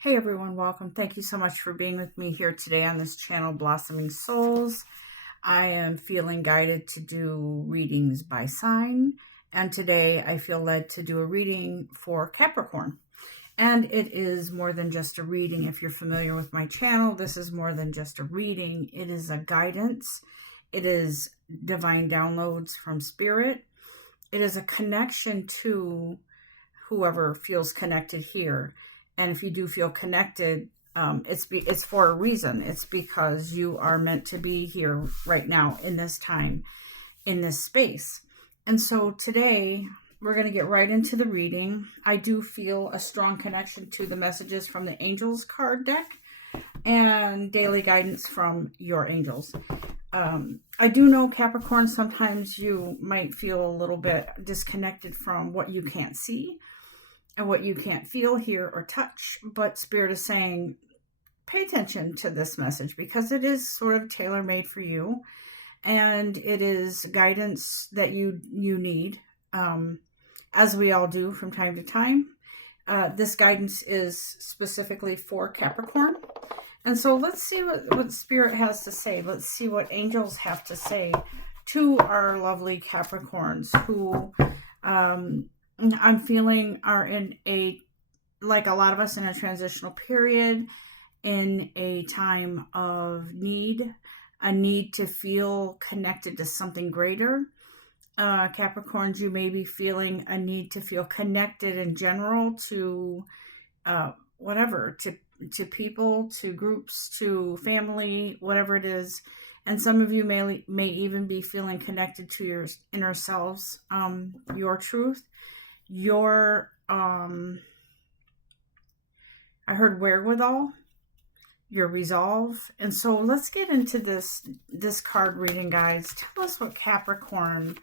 Hey everyone, welcome. Thank you so much for being with me here today on this channel, Blossoming Souls. I am feeling guided to do readings by sign, and today I feel led to do a reading for Capricorn. And it is more than just a reading. If you're familiar with my channel, this is more than just a reading. It is a guidance. It is divine downloads from Spirit. It is a connection to whoever feels connected here. And if you do feel connected, it's for a reason. It's because you are meant to be here right now in this time, in this space. And so today we're going to get right into the reading. I do feel a strong connection to the messages from the Angels card deck and daily guidance from your angels. I do know, Capricorn, sometimes you might feel a little bit disconnected from what you can't see and what you can't feel, hear, or touch, but Spirit is saying, pay attention to this message because it is sort of tailor-made for you, and it is guidance that you need, as we all do from time to time. This guidance is specifically for Capricorn, and so let's see what Spirit has to say. Let's see what angels have to say to our lovely Capricorns who, I'm feeling are in like a lot of us, in a transitional period, in a time of need, a need to feel connected to something greater. Capricorns, you may be feeling a need to feel connected in general to whatever, to people, to groups, to family, whatever it is. And some of you may even be feeling connected to your inner selves, your truth, your I heard wherewithal, your resolve. And so let's get into this card reading, guys. Tell us what Capricorn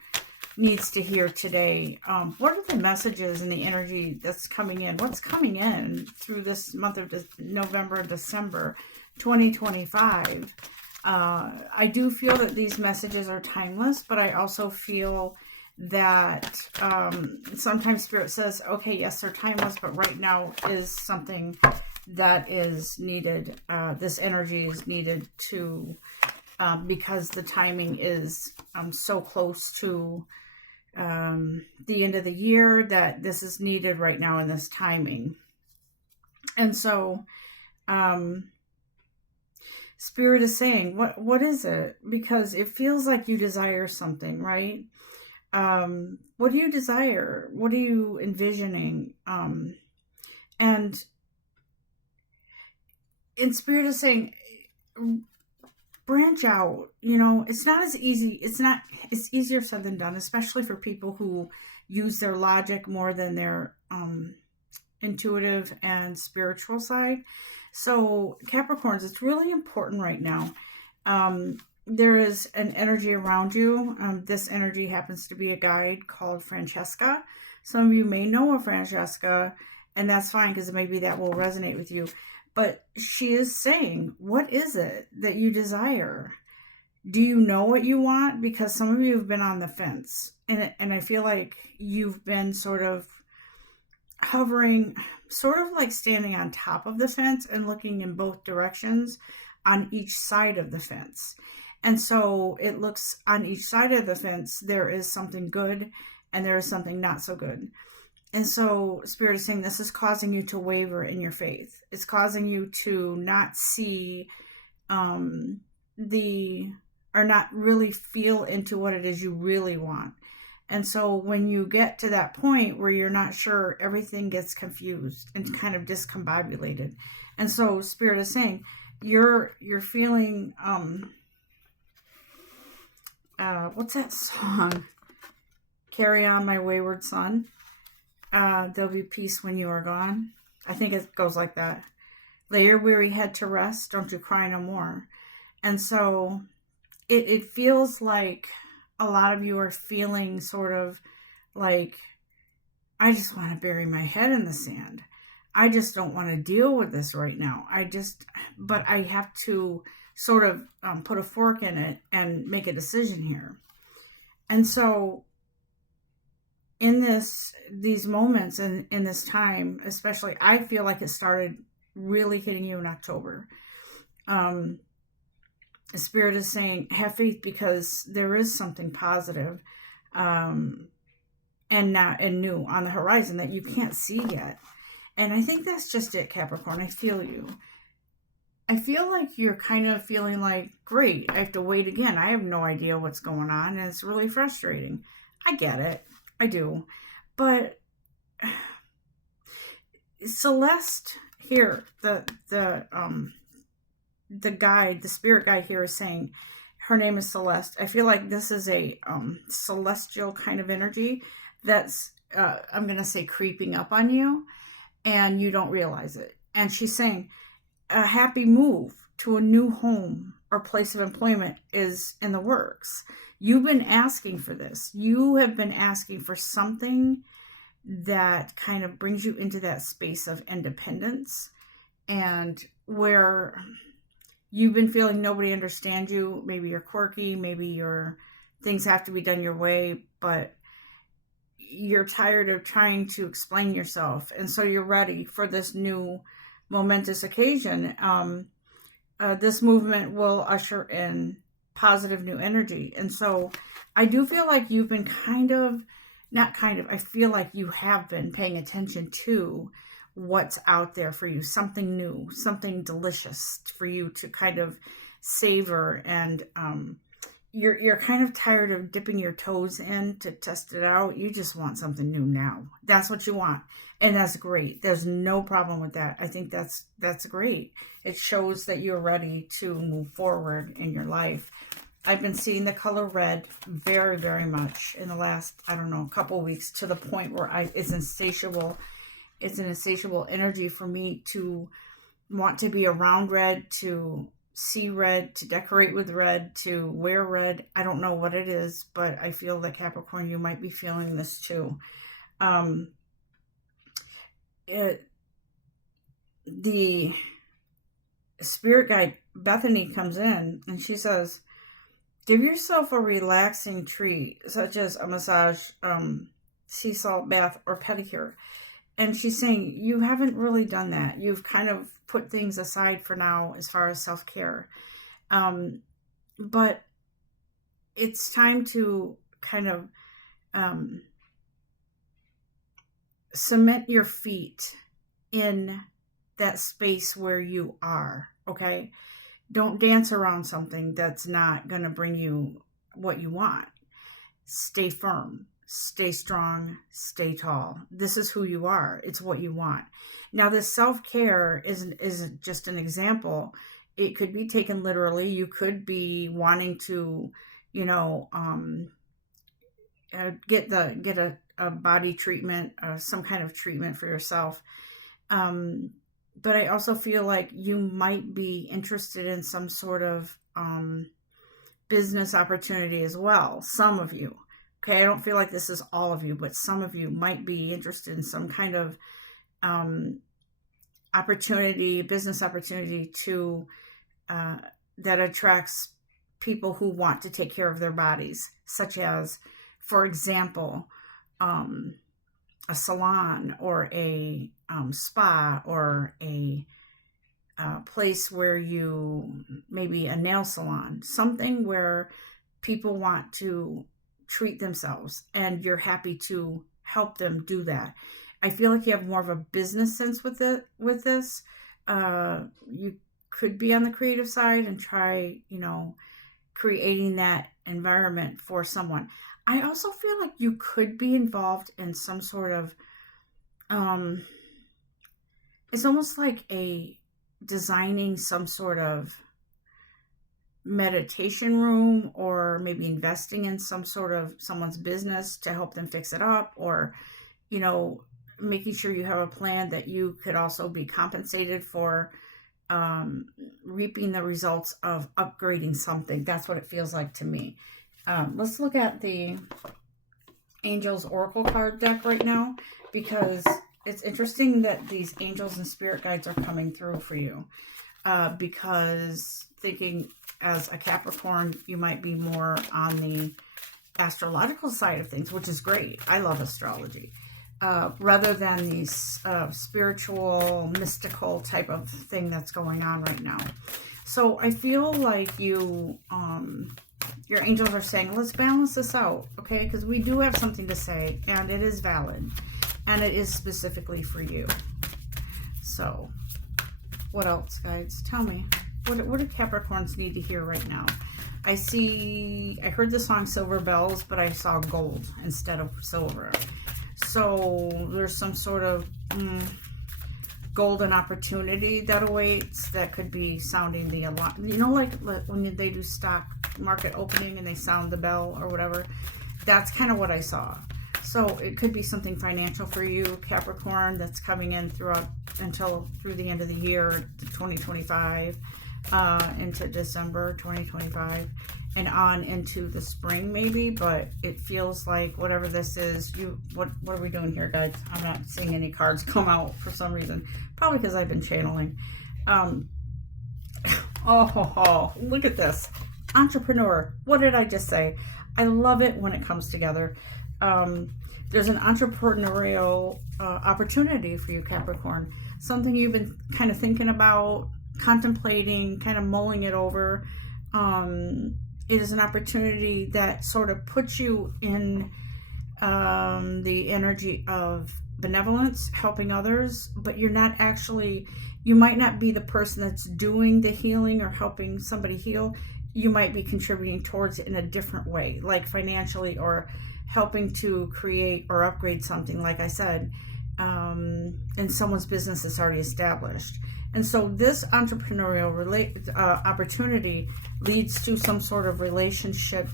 needs to hear today. What are the messages and the energy that's coming in? What's coming in through this month of November, December 2025? I do feel that these messages are timeless, but I also feel that sometimes Spirit says, okay, yes, they're timeless, but right now is something that is needed. This energy is needed to, because the timing is so close to the end of the year, that this is needed right now in this timing. And so Spirit is saying, what is it? Because it feels like you desire something, right? What do you desire? What are you envisioning? And in Spirit is saying, branch out. You know, it's not as easy. It's easier said than done, especially for people who use their logic more than their intuitive and spiritual side. So Capricorns, it's really important right now. There is an energy around you. This energy happens to be a guide called Francesca. Some of you may know a Francesca, and that's fine because maybe that will resonate with you. But she is saying, what is it that you desire? Do you know what you want? Because some of you have been on the fence. And I feel like you've been sort of hovering, sort of like standing on top of the fence and looking in both directions on each side of the fence. And so it looks on each side of the fence, there is something good and there is something not so good. And so Spirit is saying this is causing you to waver in your faith. It's causing you to not see or not really feel into what it is you really want. And so when you get to that point where you're not sure, everything gets confused and kind of discombobulated. And so Spirit is saying you're feeling what's that song? Carry on, my wayward son. There'll be peace when you are gone. I think it goes like that. Lay your weary head to rest. Don't you cry no more. And so it feels like a lot of you are feeling sort of like, I just want to bury my head in the sand. I just don't want to deal with this right now. But I have to sort of put a fork in it and make a decision here. And so in these moments and in this time, especially, I feel like it started really hitting you in October. The Spirit is saying, have faith, because there is something positive, and new on the horizon that you can't see yet. And I think that's just it, Capricorn. I feel you. I feel like you're kind of feeling like, great, I have to wait again. I have no idea what's going on, and it's really frustrating. I get it. I do. But Celeste here, the guide, the spirit guide here is saying her name is Celeste. I feel like this is a celestial kind of energy that's, I'm going to say, creeping up on you, and you don't realize it. And she's saying a happy move to a new home or place of employment is in the works. You've been asking for this. You have been asking for something that kind of brings you into that space of independence, and where you've been feeling nobody understands you. Maybe you're quirky, maybe things have to be done your way, but you're tired of trying to explain yourself, and so you're ready for this new momentous occasion. This movement will usher in positive new energy. And so I do feel like you've been I feel like you have been paying attention to what's out there for you, something new, something delicious for you to kind of savor. And you're kind of tired of dipping your toes in to test it out. You just want something new now. That's what you want. And that's great. There's no problem with that. I think that's great. It shows that you're ready to move forward in your life. I've been seeing the color red very, very much in the last, I don't know, couple of weeks, to the point where it's insatiable. It's an insatiable energy for me to want to be around red, to see red, to decorate with red, to wear red. I don't know what it is, but I feel that, Capricorn, you might be feeling this too. The spirit guide Bethany comes in and she says, give yourself a relaxing treat, such as a massage, sea salt bath, or pedicure. And she's saying you haven't really done that. You've kind of put things aside for now as far as self-care. But it's time to kind of cement your feet in that space where you are, okay? Don't dance around something that's not going to bring you what you want. Stay firm, stay strong, stay tall. This is who you are. It's what you want. Now, this self-care isn't just an example. It could be taken literally. You could be wanting to, get a body treatment, some kind of treatment for yourself. But I also feel like you might be interested in some sort of business opportunity as well. Some of you. Okay, I don't feel like this is all of you, but some of you might be interested in some kind of business opportunity that attracts people who want to take care of their bodies, such as, for example, a salon or a spa, or a place where maybe a nail salon, something where people want to treat themselves and you're happy to help them do that. I feel like you have more of a business sense with this. You could be on the creative side and try, creating that environment for someone. I also feel like you could be involved in some sort of, it's almost like designing some sort of meditation room, or maybe investing in some sort of someone's business to help them fix it up, or, making sure you have a plan that you could also be compensated for reaping the results of upgrading something. That's what it feels like to me. Let's look at the Angels Oracle card deck right now, because it's interesting that these angels and spirit guides are coming through for you. Because thinking as a Capricorn, you might be more on the astrological side of things, which is great. I love astrology. rather than these spiritual, mystical type of thing that's going on right now. So I feel like you, your angels are saying, let's balance this out, okay? Because we do have something to say, and it is valid, and it is specifically for you. So what else, guys? Tell me. What do Capricorns need to hear right now? I heard the song Silver Bells, but I saw gold instead of silver. So there's some sort of golden opportunity that awaits that could be sounding the alarm. You know, like when they do stock market opening and they sound the bell or whatever. That's kind of what I saw. So it could be something financial for you, Capricorn, that's coming in through the end of the year, 2025, into December 2025, and on into the spring maybe. But it feels like whatever this is, what are we doing here, guys? I'm not seeing any cards come out for some reason. Probably because I've been channeling. Oh, look at this. Entrepreneur. What did I just say? I love it when it comes together. There's an entrepreneurial opportunity for you, Capricorn. Something you've been kind of thinking about, contemplating, kind of mulling it over. It is an opportunity that sort of puts you in the energy of benevolence, helping others, but you're not actually, you might not be the person that's doing the healing or helping somebody heal. You might be contributing towards it in a different way, like financially, or helping to create or upgrade something, like I said, in someone's business that's already established. And so this entrepreneurial opportunity leads to some sort of relationship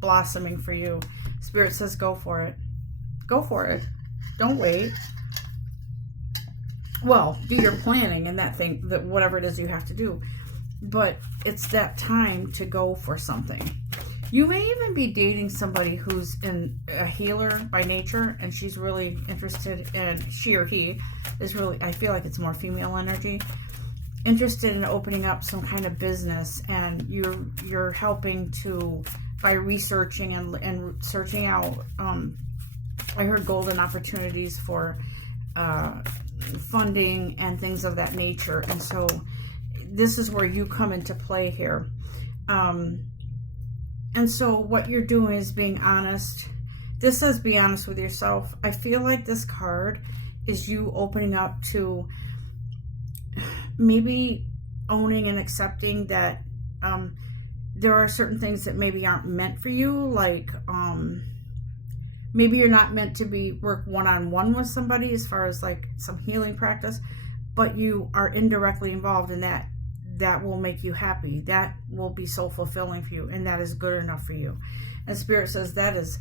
blossoming for you. Spirit says, go for it. Go for it. Don't wait. Well, do your planning and that thing, that whatever it is you have to do. But it's that time to go for something. You may even be dating somebody who's a healer by nature, and she's really interested in, she or he is really, I feel like it's more female energy, interested in opening up some kind of business, and you're helping to, by researching and searching out, I heard golden opportunities for funding and things of that nature. And so this is where you come into play here. And so what you're doing is being honest. This says be honest with yourself. I feel like this card is you opening up to maybe owning and accepting that there are certain things that maybe aren't meant for you. Like maybe you're not meant to work one-on-one with somebody as far as like some healing practice, but you are indirectly involved in that. That will make you happy. That will be so fulfilling for you, and that is good enough for you. And Spirit says that is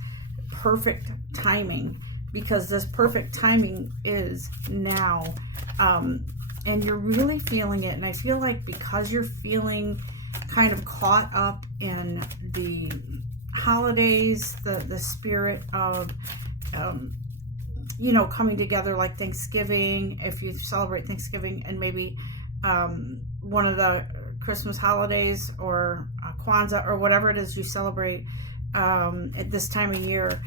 perfect timing, because this perfect timing is now. And you're really feeling it. And I feel like because you're feeling kind of caught up in the holidays, the spirit of, coming together, like Thanksgiving, if you celebrate Thanksgiving, and maybe one of the Christmas holidays, or Kwanzaa, or whatever it is you celebrate at this time of year,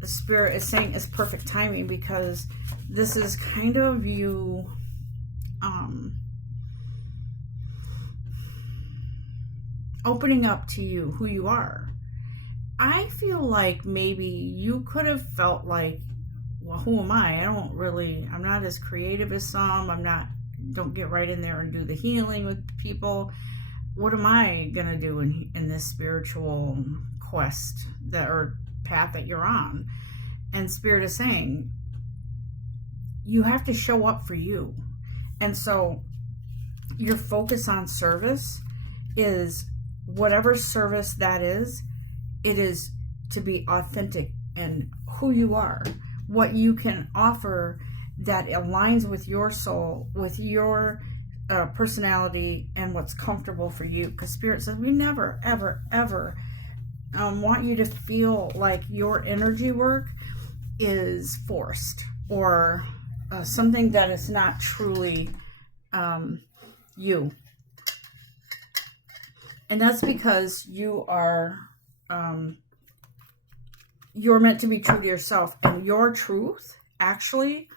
the Spirit is saying it's perfect timing, because this is kind of you opening up to you, who you are. I feel like maybe you could have felt like, well, who am I? I'm not as creative as some. Don't get right in there and do the healing with people. What am I going to do in this spiritual quest or path that you're on? And Spirit is saying, you have to show up for you. And so your focus on service is whatever service that is, it is to be authentic and who you are, what you can offer that aligns with your soul, with your personality, and what's comfortable for you. Because Spirit says we never, ever, ever want you to feel like your energy work is forced, or something that is not truly you. And that's because you are you're meant to be true to yourself, and your truth actually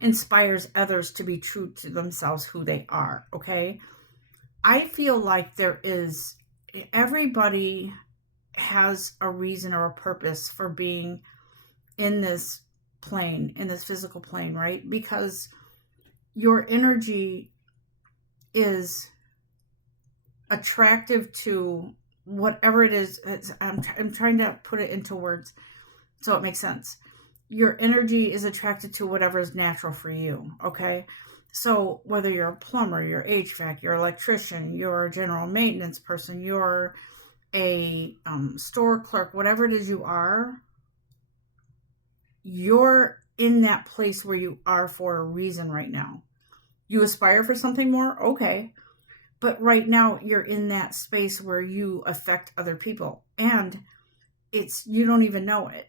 inspires others to be true to themselves, who they are, okay? I feel like everybody has a reason or a purpose for being in this plane, in this physical plane, right? Because your energy is attractive to whatever it is. I'm trying to put it into words so it makes sense. Your energy is attracted to whatever is natural for you, okay? So whether you're a plumber, you're HVAC, you're an electrician, you're a general maintenance person, you're a store clerk, whatever it is you are, you're in that place where you are for a reason right now. You aspire for something more, okay. But right now you're in that space where you affect other people. And you don't even know it.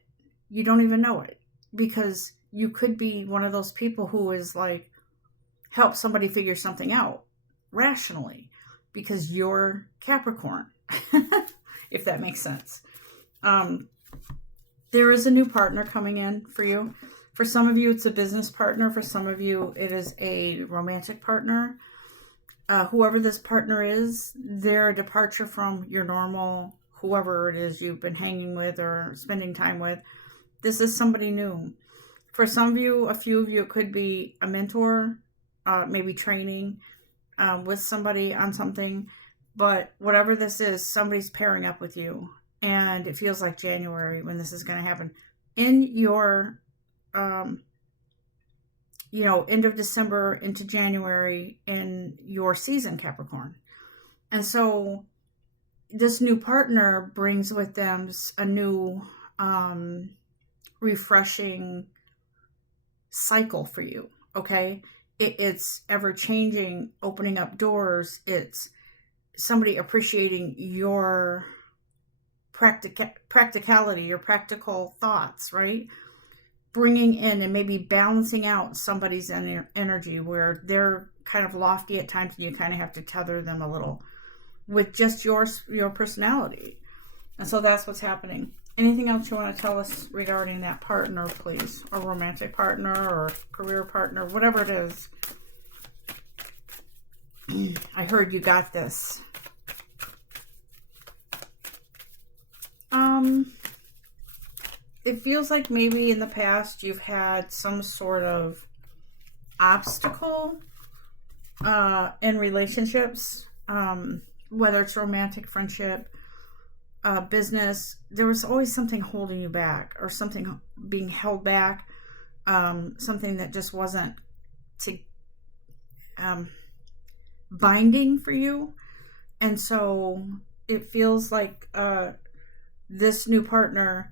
You don't even know it. Because you could be one of those people who is like, help somebody figure something out rationally. Because you're Capricorn. If that makes sense. There is a new partner coming in for you. For some of you, it's a business partner. For some of you, it is a romantic partner. Whoever this partner is, their departure from your normal, whoever it is you've been hanging with or spending time with, this is somebody new. For some of you, a few of you, it could be a mentor, maybe training with somebody on something. But whatever this is, somebody's pairing up with you. And it feels like January when this is going to happen. In your, end of December into January in your season, Capricorn. And so this new partner brings with them a new, refreshing cycle for you, okay? It's ever-changing, opening up doors. It's somebody appreciating your practicality, your practical thoughts, right? Bringing in and maybe balancing out somebody's energy where they're kind of lofty at times and you kind of have to tether them a little with just your personality. And so that's what's happening. Anything else you want to tell us regarding that partner, please? A romantic partner or career partner, whatever it is. I heard you got this. It feels like maybe in the past you've had some sort of obstacle in relationships, whether it's romantic, friendship, business. There was always something holding you back or something being held back, something that just wasn't binding for you. And so it feels like this new partner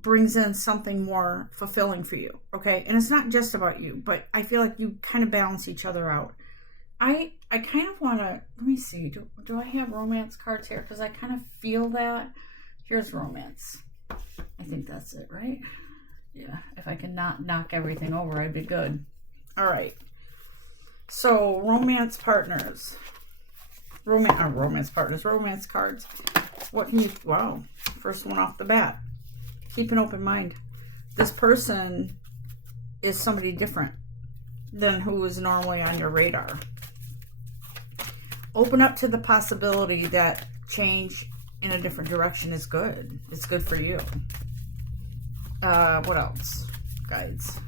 brings in something more fulfilling for you, okay? And it's not just about you, but I feel like you kind of balance each other out. I kind of want to, let me see, do I have romance cards here? Because I kind of feel that. Here's romance. I think that's it, right? Yeah, if I can not knock everything over, I'd be good. All right. So, romance partners. Romance cards. What can you, wow, first one off the bat. Keep an open mind. This person is somebody different than who is normally on your radar. Open up to the possibility that change in a different direction is good. It's good for you. What else? Guides.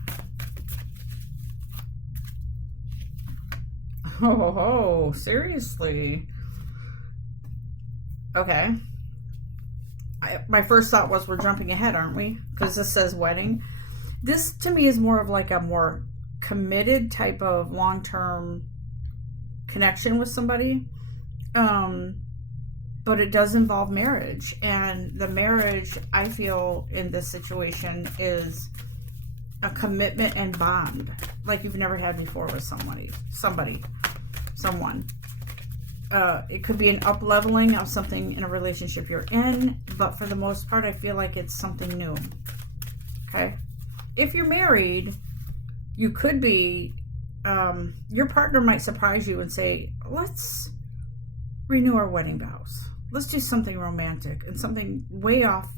Oh, seriously? Okay. My first thought was we're jumping ahead, aren't we? Because this says wedding. This to me is more of like a more committed type of long-term connection with somebody. But it does involve marriage. And the marriage, I feel, in this situation is a commitment and bond like you've never had before with someone. It could be an up-leveling of something in a relationship you're in, but for the most part, I feel like it's something new. Okay? If you're married, you could be, your partner might surprise you and say, let's renew our wedding vows. Let's do something romantic and something way off,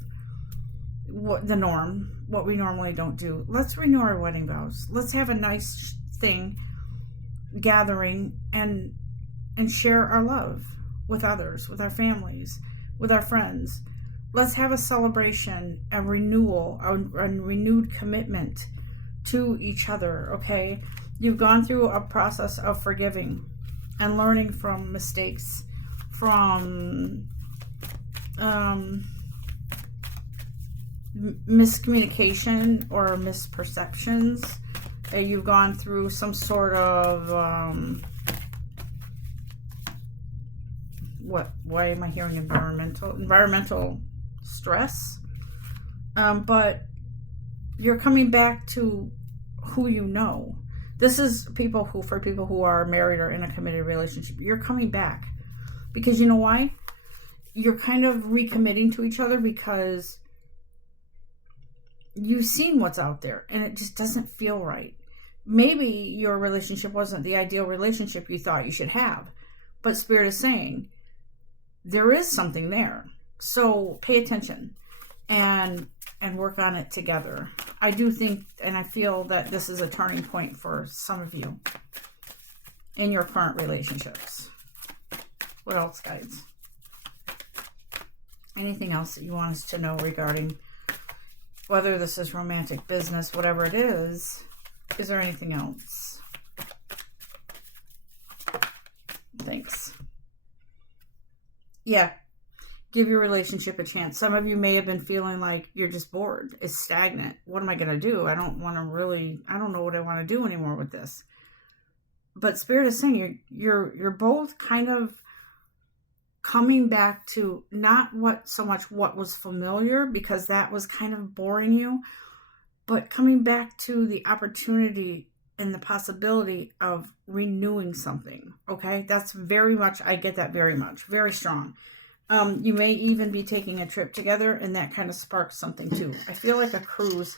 the norm, what we normally don't do. Let's renew our wedding vows. Let's have a nice thing, gathering, and share our love with others, with our families, with our friends. Let's have a celebration, a renewal, a renewed commitment to each other, okay? You've gone through a process of forgiving and learning from mistakes, from miscommunication or misperceptions. You've gone through some sort of why am I hearing environmental stress, but you're coming back to who you know. This is for people who are married or in a committed relationship. You're coming back because you know why? You're kind of recommitting to each other because you've seen what's out there and it just doesn't feel right. Maybe your relationship wasn't the ideal relationship you thought you should have, but Spirit is saying there is something there. So pay attention and work on it together. I do think and I feel that this is a turning point for some of you in your current relationships. What else, guys? Anything else that you want us to know regarding whether this is romantic, business, whatever it is? Is there anything else? Thanks. Yeah. Give your relationship a chance. Some of you may have been feeling like you're just bored. It's stagnant. What am I going to do? I don't know what I want to do anymore with this. But Spirit is saying you're both kind of coming back to not so much what was familiar, because that was kind of boring you, but coming back to the opportunity and the possibility of renewing something. Okay. That's very much, I get that very much, very strong. You may even be taking a trip together and that kind of sparks something too. I feel like a cruise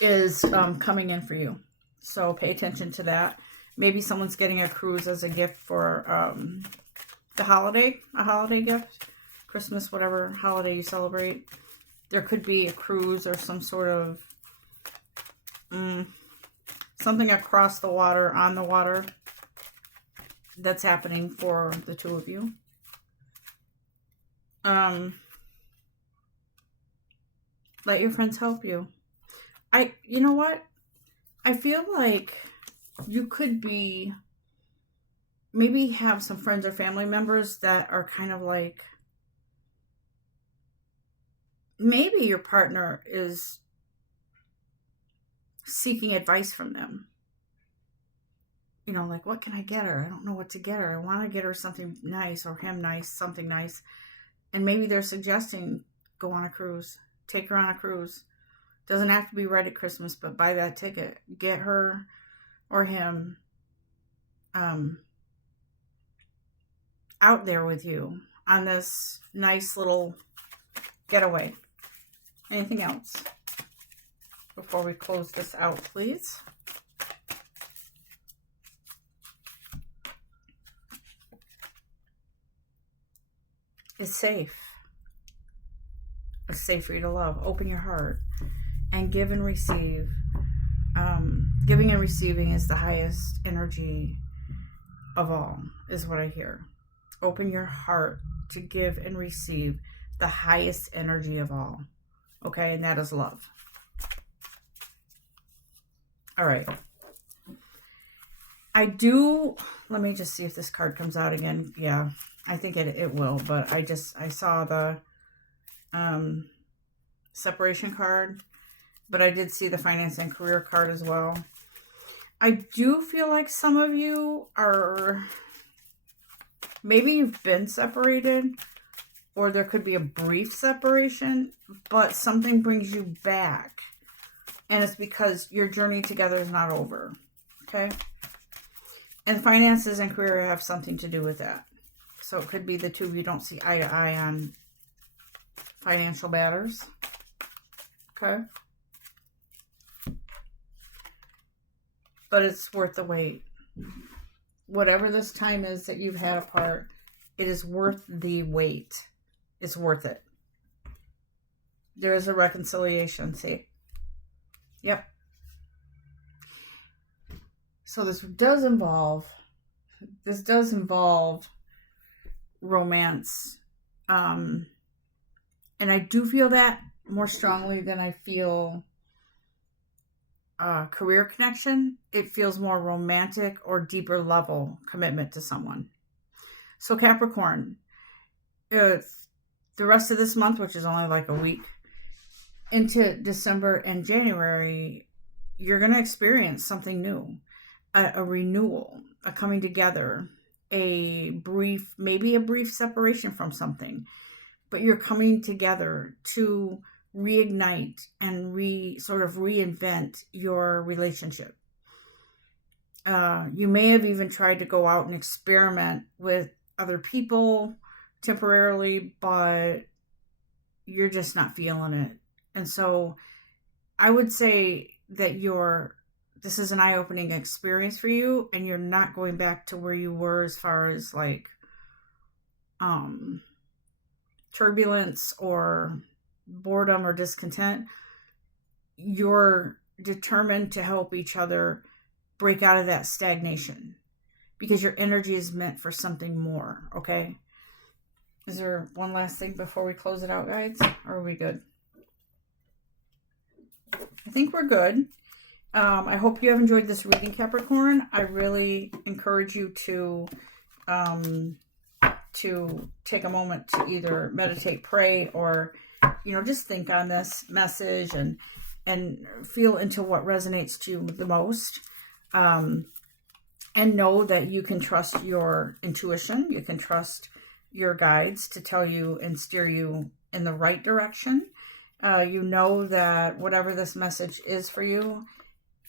is coming in for you. So pay attention to that. Maybe someone's getting a cruise as a gift for a holiday gift, Christmas, whatever holiday you celebrate. There could be a cruise or some sort of something across the water, on the water, that's happening for the two of you. Let your friends help you. You know what? I feel like you could be, maybe have some friends or family members that are kind of like, maybe your partner is seeking advice from them. You know, like, what can I get her? I don't know what to get her. I want to get her something nice, or him nice, something nice. And maybe they're suggesting go on a cruise. Take her on a cruise. Doesn't have to be right at Christmas, but buy that ticket. Get her or him out there with you on this nice little getaway. Anything else before we close this out, please? It's safe. It's safe for you to love. Open your heart and give and receive. Giving and receiving is the highest energy of all, is what I hear. Open your heart to give and receive the highest energy of all. Okay, and that is love. All right. Let me just see if this card comes out again. Yeah, I think it will, but I saw the separation card, but I did see the finance and career card as well. I do feel like some of you are, maybe you've been separated, or there could be a brief separation, but something brings you back, and it's because your journey together is not over. Okay. And finances and career have something to do with that. So it could be the two of you don't see eye to eye on financial matters. Okay. But it's worth the wait. Whatever this time is that you've had apart, it is worth the wait. It's worth it. There is a reconciliation, see? Yep. So this does involve romance. And I do feel that more strongly than I feel career connection. It feels more romantic or deeper level commitment to someone. So Capricorn, the rest of this month, which is only like a week, into December and January, you're going to experience something new, a renewal, a coming together, maybe a brief separation from something, but you're coming together to reignite and sort of reinvent your relationship. You may have even tried to go out and experiment with other people temporarily, but you're just not feeling it. And so I would say that this is an eye-opening experience for you, and you're not going back to where you were as far as like turbulence or boredom or discontent. You're determined to help each other break out of that stagnation because your energy is meant for something more, okay? Is there one last thing before we close it out, guys? Or are we good? I think we're good. I hope you have enjoyed this reading, Capricorn. I really encourage you to take a moment to either meditate, pray, or, just think on this message and feel into what resonates to you the most. And know that you can trust your intuition. You can trust your guides to tell you and steer you in the right direction. You know that whatever this message is for you,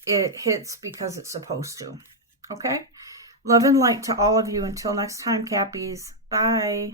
it hits because it's supposed to. Okay? Love and light to all of you. Until next time, Cappies. Bye.